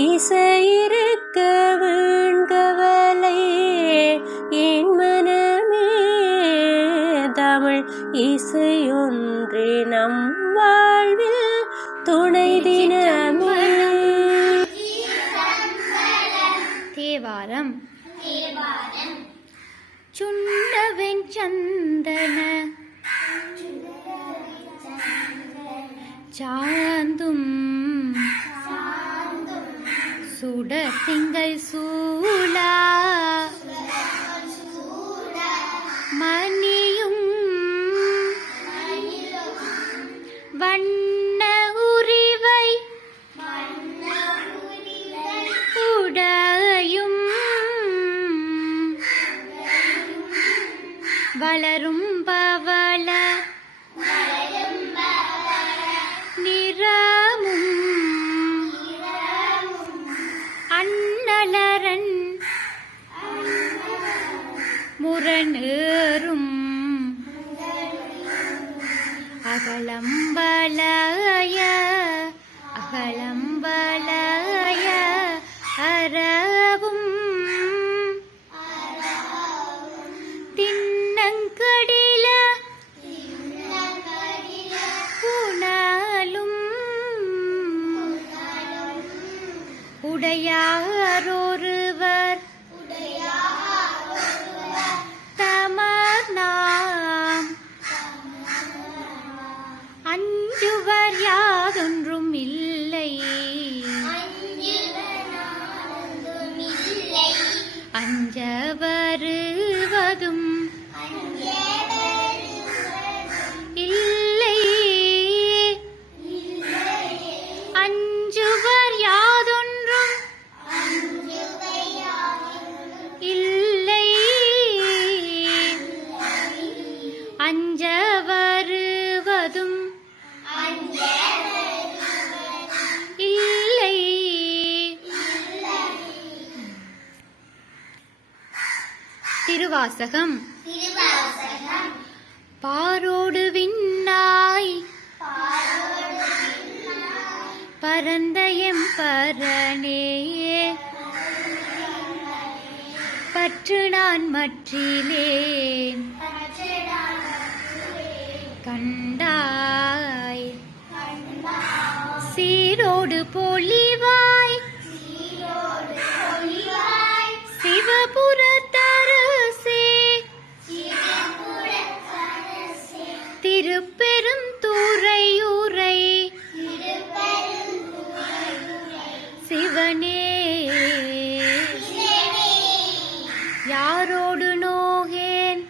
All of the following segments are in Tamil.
இசையிருக்க வீண்கவலை என் மனமே தமிழ் இசையொன்றே நம் வாழ்வில் துணை தினமே. தேவாரம் சுண்டவெண் சந்தன சாந்தும் சுடர் திங்கள் சூழா மணியும் வண்ண உரிவை உடையும் வளரும் பவள நிறமும் அன்னலரன் முரணேறும் அகலம்பலய அகலம்பலய அரவும் தின்னங்கடில புனலும் உடையாரொருவர் தமர்நாம் அஞ்சுவர் யாதொன்றும் இல்லை அஞ்ச வருவதும் இல்லை அஞ்சுவர் யாதொன்றும் இல்லை அஞ்ச வருவதும் இல்லை. திருவாசகம் பாரோடு விண்ணாய் பரந்த எம்பரனே பற்று நான் மற்றிலேன் கண்டாய் சீரோடு பொலிவாய் சிவபுரத்தரசே திருப்பெரும் துறையூரை சிவனே யாரோடு நோகேன்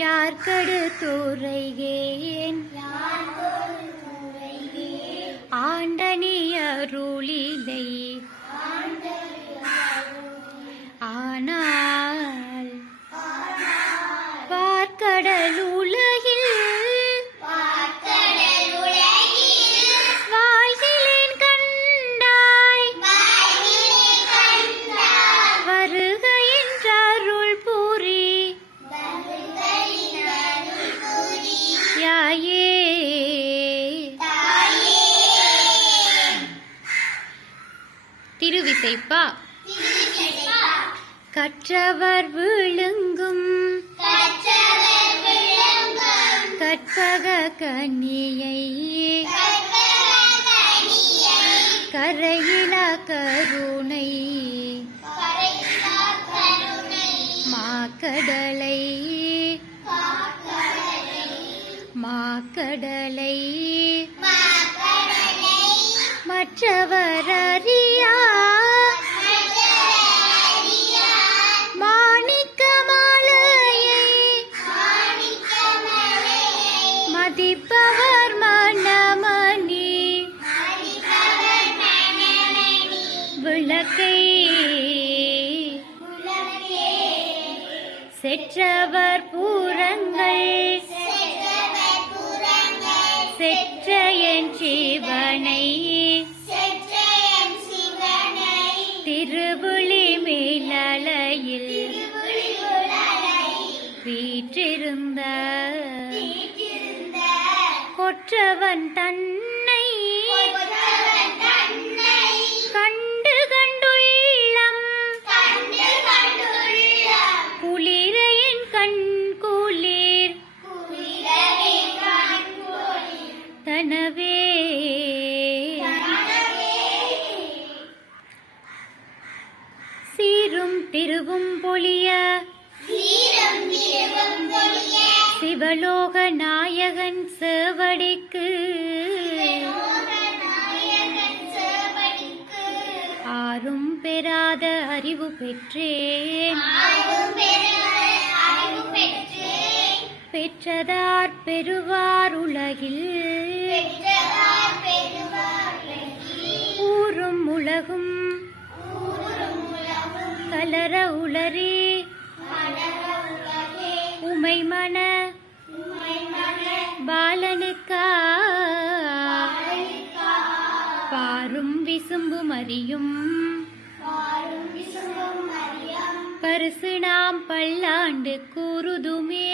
யார்கடு துறைகேன் ஆண்டனி அருளிலை ஆனால் பார்க்கடல் உலகில் வாழ்கிலேன் கண்டாய் வருக என்ற அருள் புரி யாயே திருவிசைப்பா கற்றவர் விழுங்கும் கற்பக கன்னியை கரையிலா கருணை மாக்கடலை மாக்கடலை மற்றவர் அறியா மாணிக்க மாலையை மதிப்பவர் மனமணி விளக்கை செற்றவர் பூரங்கள் செற்ற என் சிவனை திருவுளி மேலலையில் வீற்றிருந்த கொற்றவன் தன்னை திருவும் பொழிய சிவலோக நாயகன் சேவடிக்கு ஆரும் பெறாத அறிவு பெற்றேன் பெற்றதார் பெறுவார் உலகில் ஊரும் உலகும் கலர உளரே உமைமன பாலனுக்கா பாரும் விசும்பும் அறியும் பரிசு நாம் பல்லாண்டு கூறுதுமே.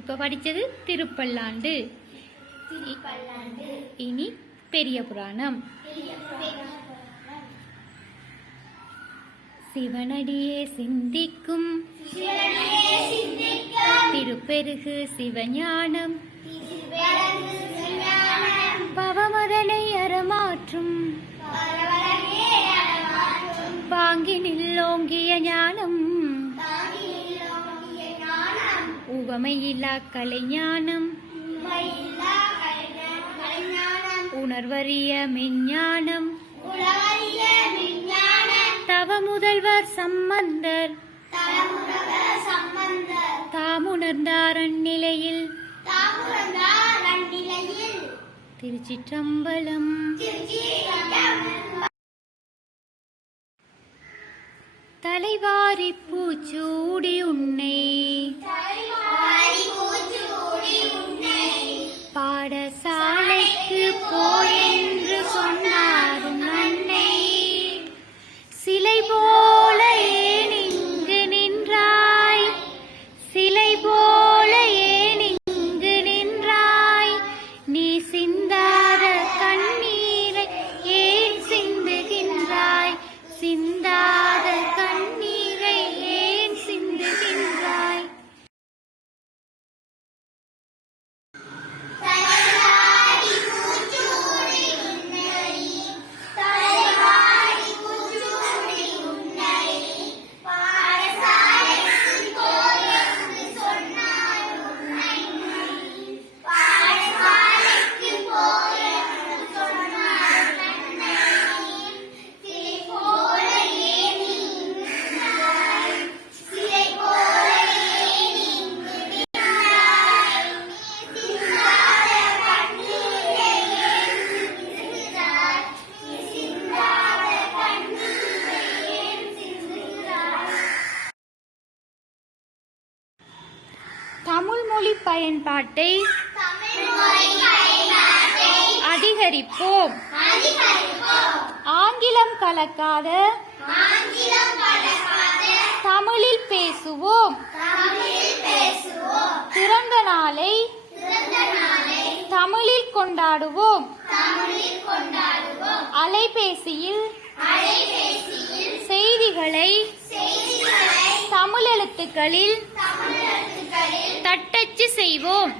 இப்ப படிச்சது திருப்பல்லாண்டு. இனி பெரிய புராணம். சிவனடியே சிந்திக்கும் திருப்பெருகு சிவஞானம் பவமதனை அறமாற்றும் பாங்கினில் ஓங்கிய ஞானம் உவமையில்லா கலைஞானம் உணர்வறிய மெஞ்ஞானம் தவ முதல்வர் சம்பந்தர் தாமுணர்ந்தார் அந்நிலையில் திருச்சிற்றம்பலம். தலைவாரி பூச்சூடி உன்னை பாடசாலைக்கு போயென்று சொன்னாரும் அன்னை சிலை போல ஏன் இங்கு நின்றாய் சிலை போல ஏன் இங்கு நின்றாய் நீ சிந்தாத கண்ணீரை ஏன் சிந்துகின்றாய் சிந்தாத கண்ணீரை ஏன் சிந்துகின்றாய். தமிழ் மொழி பயன்பாட்டை அதிகரிப்போம். ஆங்கிலம் கலக்காத தமிழில் பேசுவோம். பிறந்த நாளை தமிழில் கொண்டாடுவோம். அலைபேசியில் செய்திகளை தமிழ் எழுத்துக்களில் தட்டச்சு செய்வோம்.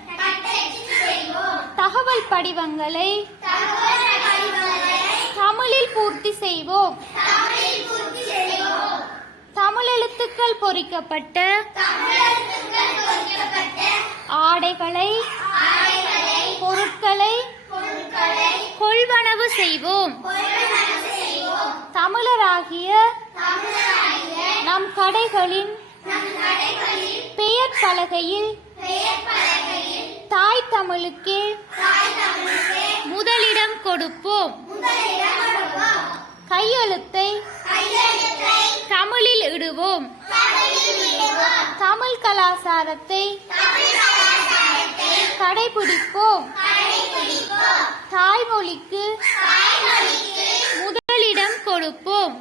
தகவல் படிவங்களை தமிழில் பூர்த்தி செய்வோம். தமிழ் எழுத்துக்கள் பொறிக்கப்பட்ட ஆடைகளை பொருட்களை கொள்வனவு செய்வோம். தமிழராகிய நம் கடைகளின் பெயர் பலகையில் தாய் தமிழுக்கு முதலிடம் கொடுப்போம். கையெழுத்தை தமிழில் இடுவோம். தமிழ் கலாச்சாரத்தை கடைபிடிப்போம். தாய்மொழிக்கு முதலிடம் கொடுப்போம்.